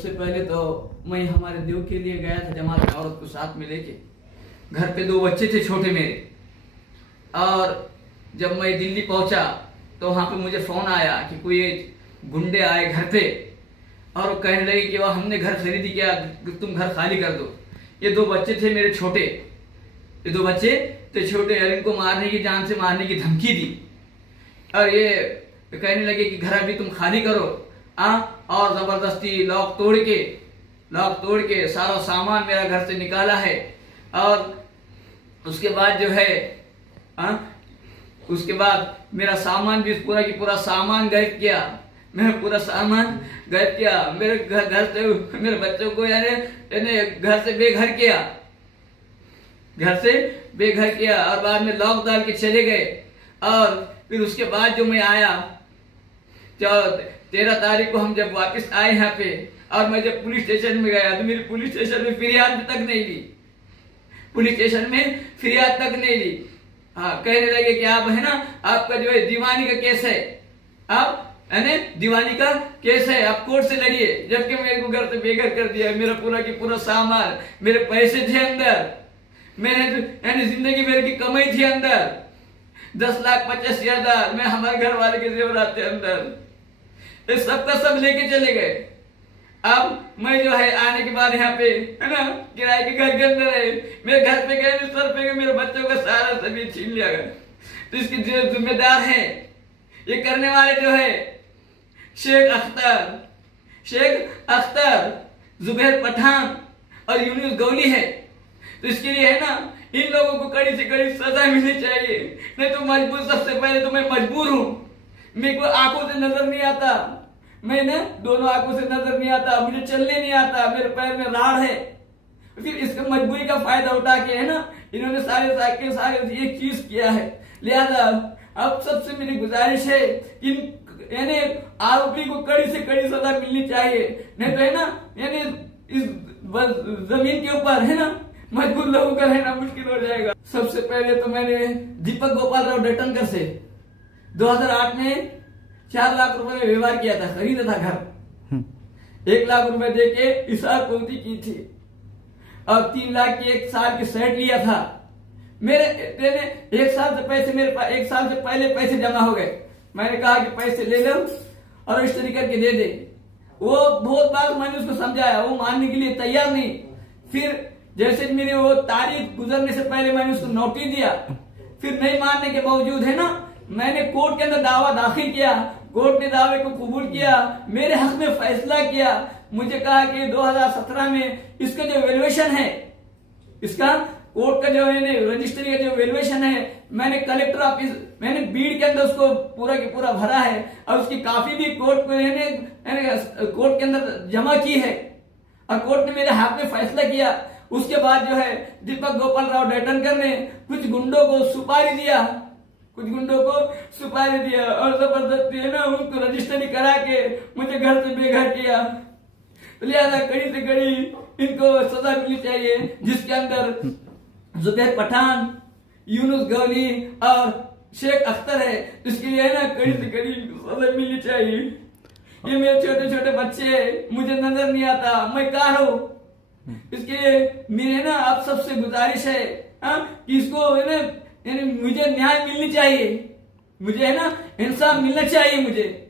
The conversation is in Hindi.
सबसे पहले तो मैं हमारे देव के लिए गया था जमात में, औरत को साथ में लेके। घर पे 2 बच्चे थे छोटे मेरे। और जब मैं दिल्ली पहुंचा तो वहां पे मुझे फोन आया कि कोई गुंडे आए घर पे और वो कहने लगे कि वह हमने घर खरीदी क्या, तुम घर खाली कर दो। ये 2 बच्चे थे मेरे छोटे, ये 2 बच्चे थे छोटे, और इनको मारने की, जान से मारने की धमकी दी। और ये कहने लगे कि घर अभी तुम खाली करो। और जबरदस्ती लॉक तोड़ के सारा सामान मेरा घर से निकाला है। और उसके बाद जो है उसके बाद मेरा सामान भी पूरा की पूरा सामान गायब किया। मैंने पूरा सामान गायब किया। मेरे घर से मेरे बच्चों को यानी घर से बेघर किया और बाद में लॉक डाल के चले गए। और फिर उसके बाद जो मैं आया 13 तारीख को हम जब वापस आए यहाँ पे, और मैं जब पुलिस स्टेशन में गया तो मेरी पुलिस स्टेशन में फरियाद तक नहीं ली। हाँ, कहने लगे कि आप है ना, आपका जो है दीवानी का केस है, आप दीवानी का केस है, आप कोर्ट से लड़िए। जबकि मेरे को घर से बेघर कर दिया। मेरा पूरा की पूरा सामान, मेरे पैसे थे अंदर, मैंने जिंदगी मेरे की कमाई थी अंदर, 10,85,000 में हमारे घर वाले के जेवरात थे अंदर। इस सब का सब लेके चले गए। अब मैं जो है आने के बाद यहाँ पे है ना किराए के घर के अंदर है। मेरे घर पे गए, सर पे गए, मेरे बच्चों का सारा सभी छीन लिया गया। तो इसके जो जिम्मेदार है, ये करने वाले जो है शेख अख्तर, जुबैर पठान और यूनुस गौली है। तो इसके लिए है ना, इन लोगों को कड़ी से कड़ी सजा मिलनी चाहिए। नहीं तो मजबूर, सबसे पहले तो मैं मजबूर हूं। मेरे को आंखों से नजर नहीं आता, मैं ना दोनों आंखों से नजर नहीं आता, मुझे चलने नहीं आता, मेरे पैर में राड़ है। फिर इसका मजबूरी का फायदा उठा के है ना, इन्होंने सारे एक चीज किया है। लिहाजा अब सबसे मेरी गुजारिश है, इन यानी आरोपी को कड़ी से कड़ी सजा मिलनी चाहिए। नहीं तो है ना, यानी इस जमीन के ऊपर है ना मजबूर लोगों का रहना मुश्किल हो जाएगा। सबसे पहले तो मैंने दीपक गोपाल राव डेटनकर से 2008 में 4 लाख रुपए में व्यवहार किया था, खरीदा था घर। 1 लाख रुपए दे के इशार पूर्ति की थी और 3 लाख की 1 साल की सेट लिया था। मेरे 1 साल से पैसे मेरे पास 1 साल से पहले पैसे जमा हो गए। मैंने कहा कि पैसे ले लो और रजिस्ट्री करके दे दे। वो बहुत बार मैंने उसको समझाया, वो मानने के लिए तैयार नहीं। फिर जैसे मेरी वो तारीख गुजरने से पहले मैंने उसको नोटिस दिया, फिर नहीं मानने के बावजूद है ना, मैंने कोर्ट के अंदर दावा दाखिल किया। कोर्ट ने दावे को कबूल किया, मेरे हक में फैसला किया। मुझे कहा कि 2017 में इसका जो वैल्यूएशन है, इसका कोर्ट का जो है रजिस्ट्री का जो वैल्यूएशन है, मैंने कलेक्टर ऑफिस, मैंने बीड के अंदर उसको पूरा की पूरा भरा है और उसकी काफी भी कोर्ट के अंदर जमा की है और कोर्ट ने मेरे हक में फैसला किया। उसके बाद जो है दीपक गोपाल राव डेटनकर ने कुछ गुंडों को सुपारी दिया और जबरदस्ती है ना उनको रजिस्ट्री करा के मुझे घर से बेघर किया। लिहाजा कड़ी से कड़ी इनको सजा मिलनी चाहिए, जिसके अंदर जुबैर पठान, यूनुस गौली और शेख अख्तर है। इसके लिए है ना कड़ी से कड़ी सजा मिलनी चाहिए। ये मेरे छोटे छोटे बच्चे हैं, मुझे नजर नहीं आता, मैं कहाँ हूँ। इसके लिए मेरे ना आप सबसे गुजारिश है कि इसको है ना, यानी मुझे न्याय मिलनी चाहिए, मुझे है ना इंसाफ मिलना चाहिए मुझे।